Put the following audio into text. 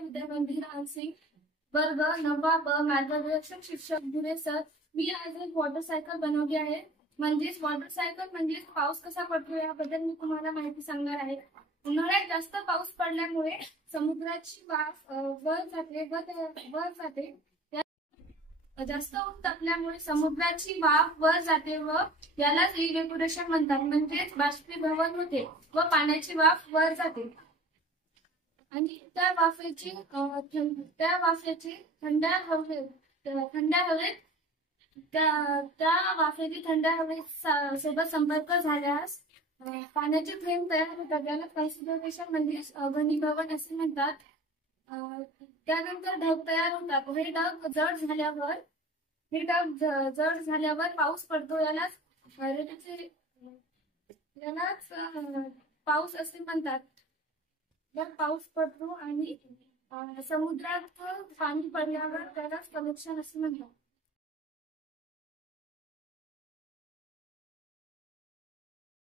विद्यामंदिर रामसिंग वर्ग 9वा ब मार्गदर्शक शिक्षक गुरे सर। मी आज एक वॉटरसायकल बनवली आहे। म्हणजेच वॉटरसायकल म्हणजे पाऊस कसा पडतो याबद्दल मी तुम्हाला माहिती सांगणार आहे। उन्हाळ्यात जास्त पाऊस पडल्यामुळे समुद्राची वाफ वर जाते जास्त ऊन तापल्यामुळे समुद्राची वाफ वर जाते व यालाच इव्हॅपोरेशन म्हणतात। म्हणजेच बाष्पीभवन होते व पाण्याची वाफ वर जाते आणि त्या वाफेची थंड हवेत सोबत संपर्क झाल्यास पाण्याचे थेंब तयार होतात। त्याला प्रेसिपिटेशन म्हणजे घनीभवन असे म्हणतात। त्यानंतर ढग तयार होतात। हे ढग जड झाल्यावर पाऊस पडतो। यालाच पाऊस असे म्हणतात। जर पाऊस पडतो आणि समुद्रात पाणी पडल्यावर त्यालाच कनेक्शन असे म्हणतात।